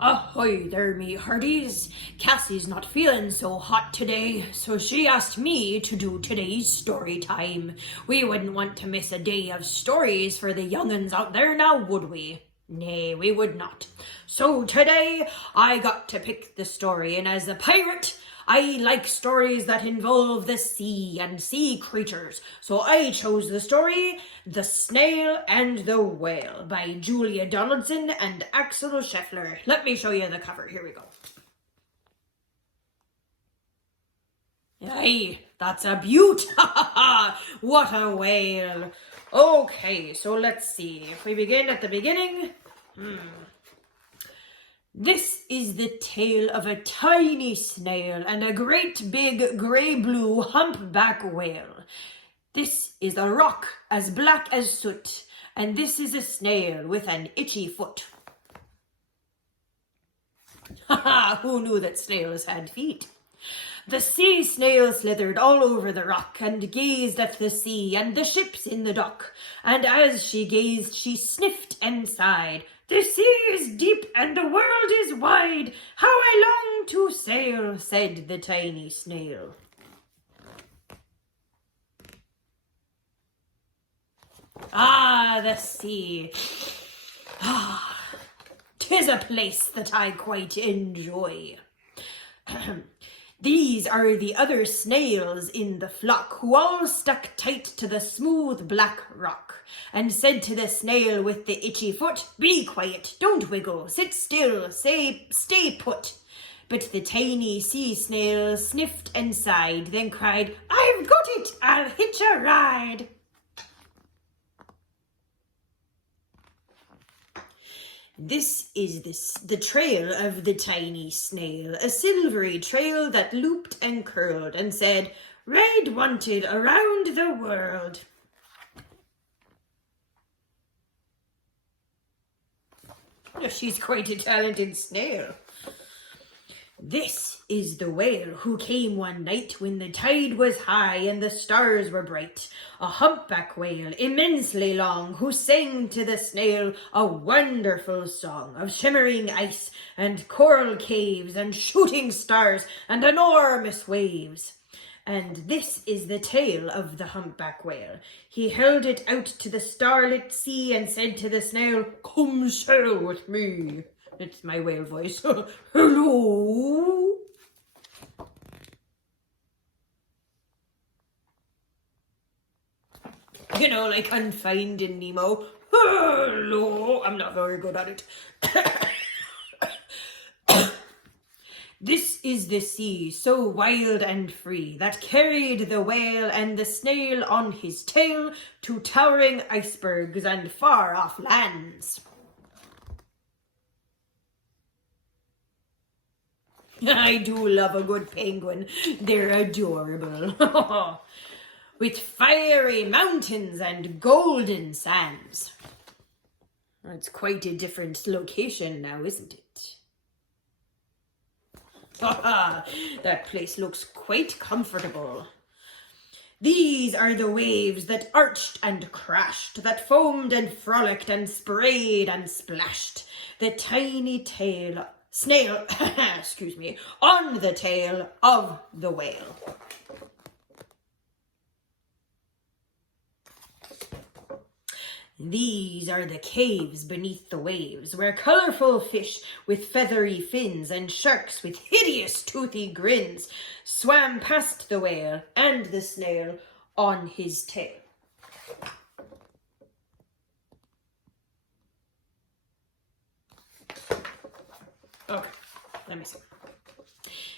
Ahoy there, me hearties. Cassie's not feeling so hot today, so she asked me to do today's story time. We wouldn't want to miss a day of stories for the young'uns out there now, would we? Nay, we would not. So today, I got to pick the story, and as a pirate, I like stories that involve the sea and sea creatures, so I chose the story, The Snail and the Whale by Julia Donaldson and Axel Scheffler. Let me show you the cover. Here we go. Aye, that's a beaut. What a whale. Okay, so let's see. If we begin at the beginning. This is the tale of a tiny snail and a great big grey-blue humpback whale. This is a rock as black as soot, and this is a snail with an itchy foot. Who knew that snails had feet? The sea snail slithered all over the rock and gazed at the sea and the ships in the dock, and as she gazed she sniffed and sighed. The sea is deep and the world is wide. How I long to sail, said the tiny snail. Ah, the sea. Ah, 'tis a place that I quite enjoy. These are the other snails in the flock, who all stuck tight to the smooth black rock, and said to the snail with the itchy foot, "Be quiet, don't wiggle, sit still, stay put." But the tiny sea snail sniffed and sighed, then cried, "I've got it, I'll hitch a ride." This is the trail of the tiny snail, a silvery trail that looped and curled and said, "Ride wanted around the world." She's quite a talented snail. This is the whale who came one night when the tide was high and the stars were bright. A humpback whale, immensely long, who sang to the snail a wonderful song of shimmering ice and coral caves and shooting stars and enormous waves. And this is the tale of the humpback whale. He held it out to the starlit sea and said to the snail, "Come sail with me." It's my whale voice. Hello? You know, like Finding Nemo. Hello? I'm not very good at it. This is the sea, so wild and free, that carried the whale and the snail on his tail to towering icebergs and far-off lands. I do love a good penguin. They're adorable. With fiery mountains and golden sands. It's quite a different location now, isn't it? That place looks quite comfortable. These are the waves that arched and crashed, that foamed and frolicked and sprayed and splashed. The tiny snail, excuse me, on the tail of the whale. These are the caves beneath the waves, where colourful fish with feathery fins and sharks with hideous toothy grins swam past the whale and the snail on his tail. Okay, let me see.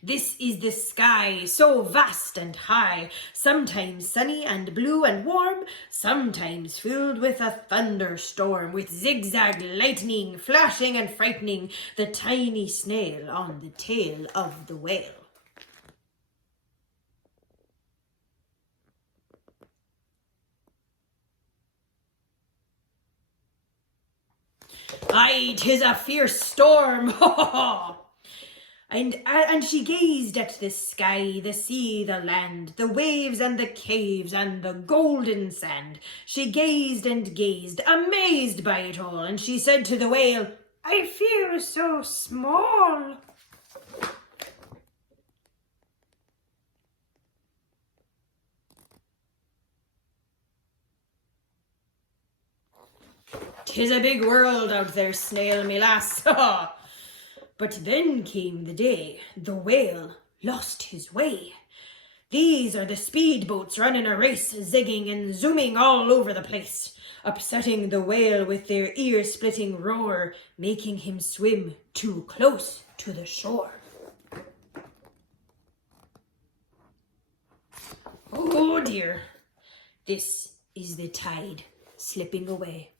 This is the sky, so vast and high, sometimes sunny and blue and warm, sometimes filled with a thunderstorm, with zigzag lightning, flashing and frightening the tiny snail on the tail of the whale. Aye, 'tis a fierce storm, And she gazed at the sky, the sea, the land, the waves and the caves and the golden sand. She gazed and gazed, amazed by it all, and she said to the whale, I feel so small. "'Tis a big world out there, Snail, me lass." But then came the day the whale lost his way. These are the speedboats running a race, zigging and zooming all over the place, upsetting the whale with their ear-splitting roar, making him swim too close to the shore. Oh dear, this is the tide slipping away.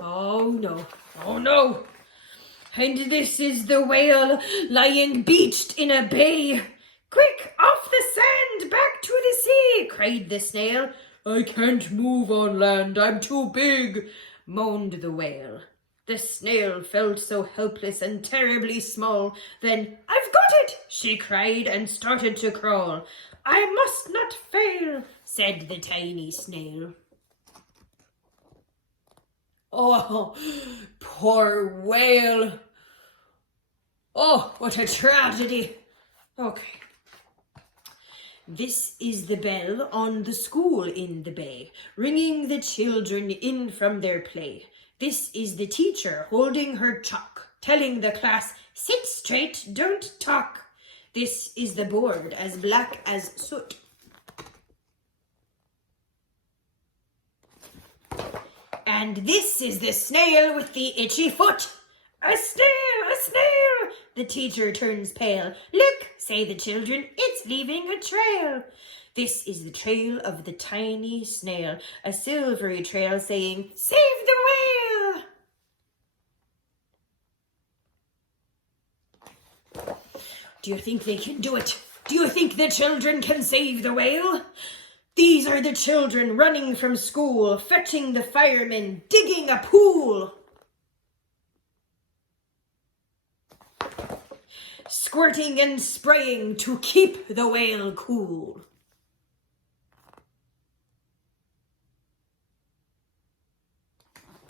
Oh no, oh no. And this is the whale lying beached in a bay. "Quick, off the sand, back to the sea," cried the snail. "I can't move on land, I'm too big," moaned the whale. The snail felt so helpless and terribly small. Then, "I've got it," she cried and started to crawl. "I must not fail," said the tiny snail. Oh, poor whale. Oh, what a tragedy. Okay. This is the bell on the school in the bay, ringing the children in from their play. This is the teacher holding her chalk, telling the class, "Sit straight, don't talk." This is the board as black as soot. And this is the snail with the itchy foot. "A snail, a snail!" The teacher turns pale. "Look," say the children, "it's leaving a trail." This is the trail of the tiny snail, a silvery trail saying, "Save the whale!" Do you think they can do it? Do you think the children can save the whale? These are the children running from school, fetching the firemen, digging a pool. Squirting and spraying to keep the whale cool.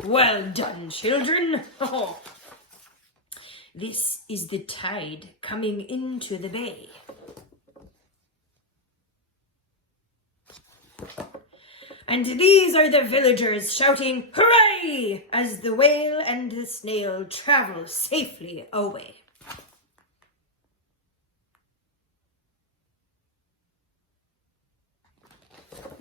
Well done, children. Oh. This is the tide coming into the bay. And these are the villagers shouting, "Hooray!" as the whale and the snail travel safely away.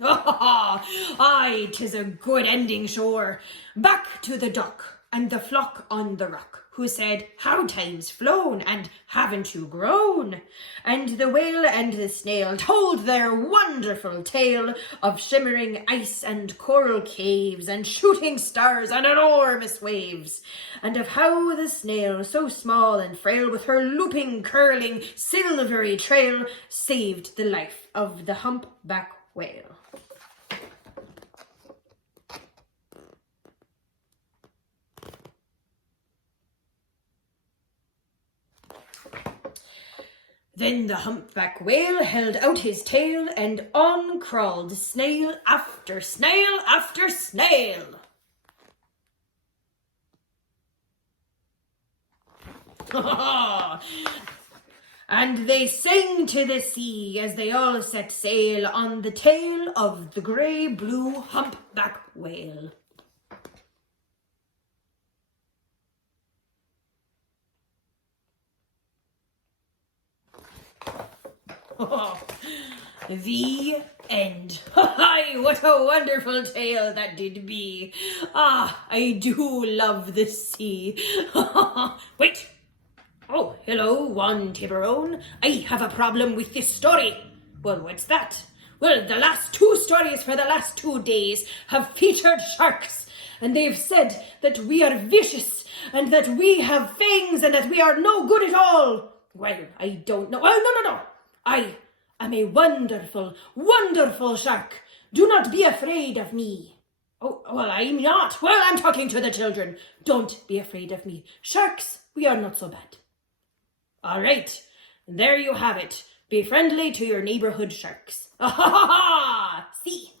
Aye, 'tis a good ending, sure. Back to the duck and the flock on the rock, who said, "How time's flown, and haven't you grown?" And the whale and the snail told their wonderful tale of shimmering ice and coral caves and shooting stars and enormous waves, and of how the snail, so small and frail, with her looping, curling, silvery trail, saved the life of the humpback whale. Then the humpback whale held out his tail, and on crawled snail after snail after snail. And they sang to the sea as they all set sail on the tail of the grey-blue humpback whale. The end. What a wonderful tale that did be. I do love the sea. Wait. Oh, hello, Juan Tiburon. I have a problem with this story. Well, what's that? Well, the last 2 stories for the last 2 days have featured sharks, and they've said that we are vicious, and that we have fangs, and that we are no good at all. Well, I don't know. Oh, no. I am a wonderful, wonderful shark. Do not be afraid of me. Oh, well, I'm not. Well, I'm talking to the children. Don't be afraid of me. Sharks, we are not so bad. All right, there you have it. Be friendly to your neighborhood sharks. See?